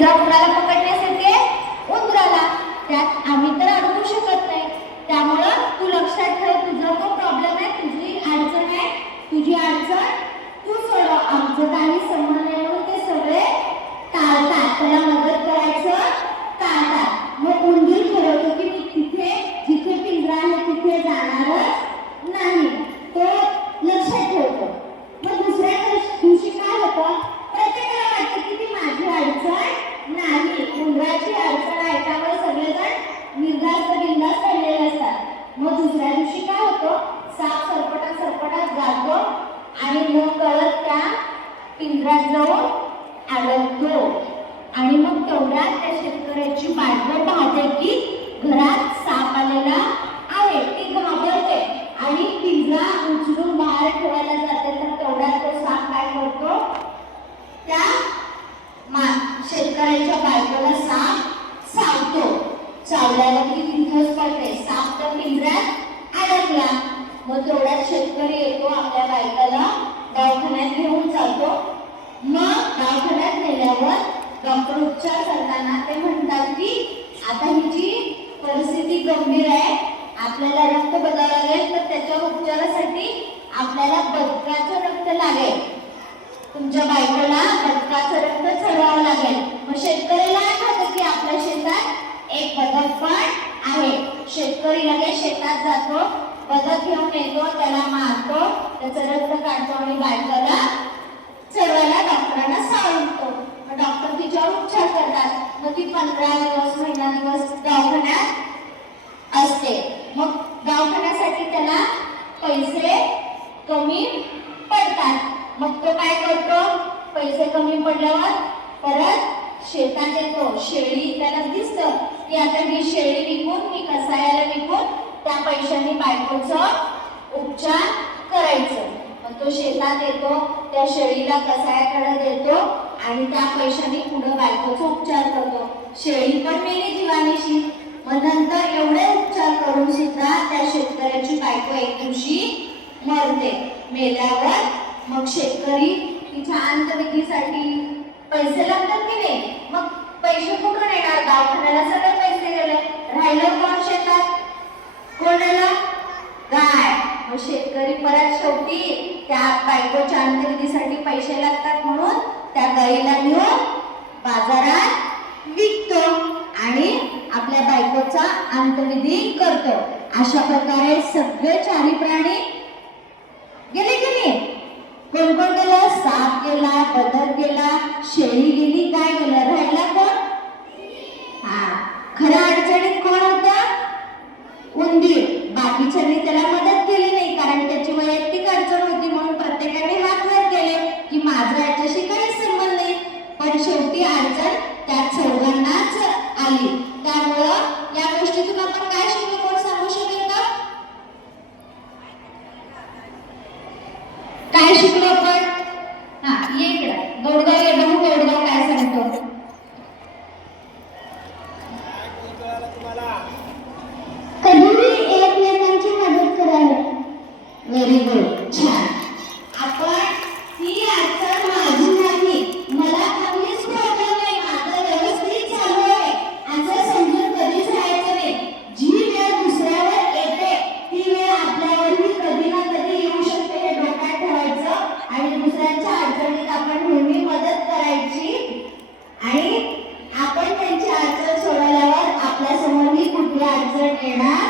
पिंजरा कुणाला पकडण्यासाठी उंदराला, त्यात आम्ही तर अडवू शकत नाही. त्यामुळं तू लक्षात ठेव, तुझा जो प्रॉब्लेम आहे, तुझी अडचण आहे, तुझी अडचण तू सोडव, आमचं काही संबंध नाही म्हणून ते सगळे टाळतात, त्याला मदत करायचं टाळतात. मग उंदीर ठरवतो की मी तिथे जिथे पिंजरा आहे तिथे जाणारच नाही, तो लक्षात ठेवतो. मग दुसऱ्या दिवशी काय होतं, प्रत्येकाला वाटतं की ती माझी अडचण नाही, उंदराची अडचण ऐकावं सगळेजण निर्धास्त बिंदास्त राहिलेले असतात. मग दुसऱ्या दिवशी काय होतं, साप सरपटत जातो आणि मग कळत त्या पिंजऱ्यात जाऊन अडकतो. आणि मग तेवढ्यात त्या शेतकऱ्याची बायको पाहते की घरात साप आलेला आहे, ती घाबरते आणि पिंजरा उचलून बाहेर ठेवायला जाते. तर तेवढ्यात तो साप काय करतो, त्या शेतकऱ्याच्या बायकोला साप चावतो. चावल्याला ती तिथंच पडते, साप त्या पिंजऱ्यात अडकला. मग तेवढ्यात शेतकरी येतो, आपल्या बायकाला दवाखान्यात घेऊन जातो. मग दवाखान्यात नेल्यावर डॉक्टर उपचार करताना ते म्हणतात की आता हिची परिस्थिती गंभीर आहे, आपल्याला रक्त बदलावं लागेल, तर त्याच्या उपचारासाठी आपल्याला बदकाचं रक्त लागेल, तुमच्या बायकोला बदकाचं रक्त चढवावं लागेल. मग शेतकऱ्याला आठवतं की आपल्या शेतात एक बदक पण आहे. शेतकरी लगेच शेतात जातो, बदक घेऊन येतो, त्याला मारतो, त्याचं रक्त काढतो आणि बायकोला चढवायला डॉक्टरांना सांगतो. डॉक्टर तिच्यावर उपचार करतात. मग ती 15 दिवस महिना दिवस दवाखान्यात असते. मग दवाखान्यासाठी त्याला पैसे कमी पडतात. मग तो काय करतो, पैसे कमी पडल्यावर परत शेतात येतो. शेळी त्याला दिसतं की आता ही शेळी विकून, मी कसायाला विकून त्या पैशांनी बायकोचा उपचार करायचं. मग तो शेतात येतो, त्या शेळीला कसायाकडे देतो आणि त्या पैशांनी पुढे बायकोचा उपचार करतो. शेळी पण मेली जीवानीशी. मग नंतर एवढे उपचार करून सुद्धा त्या शेतकऱ्याची बायको एक दिवशी मरते. मेल्यावर मग शेतकरी तिच्या अंतविधीसाठी पैसे लागतात की नाही, मग पैसे कुठून येणार, दवाखान्याला सगळे पैसे गेले, राहिलं कोण शेतात, कोणाला, गाय. मग शेतकरी परत शेवटी त्या बायकोच्या अंतविधीसाठी पैसे लागतात म्हणून त्या गाईला घेऊन बाजारात विकतो आणि आपल्या बायकोचा अंतविधी करतो. अशा प्रकारे सगळे चारी प्राणी गेले की नाही, कोण कोण गेलं, साप गेला, बदक गेला, शेळी गेली, काय गेलं, राहिला कोण, खऱ्या अडचणीत कोण होता, उंदीर. बाकीच्यांनी त्याला मदत केली नाही, कारण त्याची वैयक्तिक अडचण होती म्हणून प्रत्येकाने हात वर केले की माझा याच्याशी काही संबंध नाही. पण शेवटी अडचण त्या चौघांनाच आली. त्यामुळं या गोष्टीतून आपण काय शिकलो, कोण सांगू शकेल का, काय शिकलो आपण? इकडं गोडगाव येडगाव, गोडगाव काय सांगतो, कधीही एकमेकांची मदत करावी. व्हेरी गुड, छान. आपण ही अडचण माझी नाही, मला काहीच प्रॉब्लेम नाही, माझं व्यवस्थित चालू आहे असं समजून कधीच राहायचं नाही. जी वेळ दुसऱ्यावर येते ती वेळ आपल्यावरही कधी ना कधी येऊ शकते, हे डोक्यात ठेवायचं आणि दुसऱ्यांच्या अडचणीत आपण नेहमी मदत करायची. आणि आपण त्यांची अडचण सोडवल्यावर आपल्या समोरही कुठली अडचण येणार